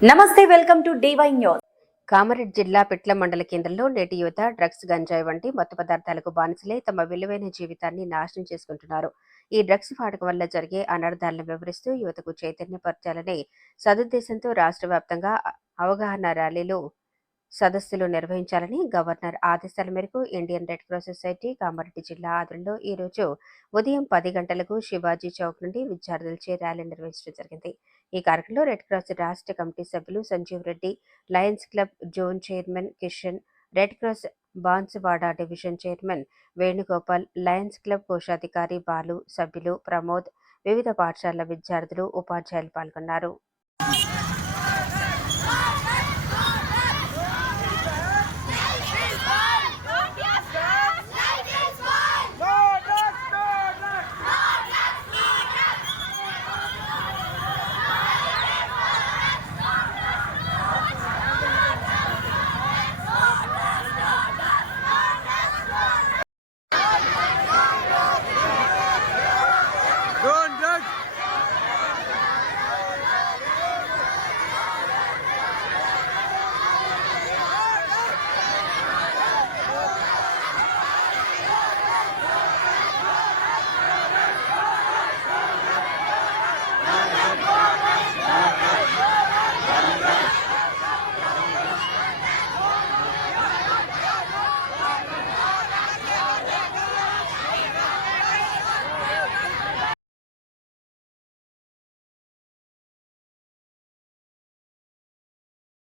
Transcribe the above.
నమస్తే welcome to DY news. Kamareddy జిల్లా పిట్ల మండల కేంద్రంలో నేటి యువత డ్రగ్స్ గంజాయి వంటి మత్తు పదార్థాలకు బానిసలే తమ విలువైన జీవితాన్ని నాశనం చేసుకుంటున్నారు. ఈ డ్రగ్స్ వాడకం వల్ల జరిగే అనర్థాలను వివరిస్తూ యువతకు చైతన్యపరచాలని సదుద్దేశంతో రాష్ట్ర వ్యాప్తంగా అవగాహన ర్యాలీలు సదస్సులు నిర్వహించాలని గవర్నర్ ఆదేశాల మేరకు Indian red cross society Kamareddy జిల్లా ఆధ్వర్యంలో ఈ రోజు ఉదయం పది గంటలకు శివాజీ చౌక్ నుండి విద్యార్థులచే ర్యాలీ నిర్వహించడం జరిగింది. ఈ కార్యక్రమంలో రెడ్ క్రాస్ రాష్ట్ర కమిటీ సభ్యులు Sanjeev Reddy lions club zone chairman Kishan red cross Banswada division chairman Venugopal lions club కోశాధికారి బాలు సభ్యులు ప్రమోద్ వివిధ పాఠశాలల విద్యార్థులు ఉపాధ్యాయులు పాల్గొన్నారు.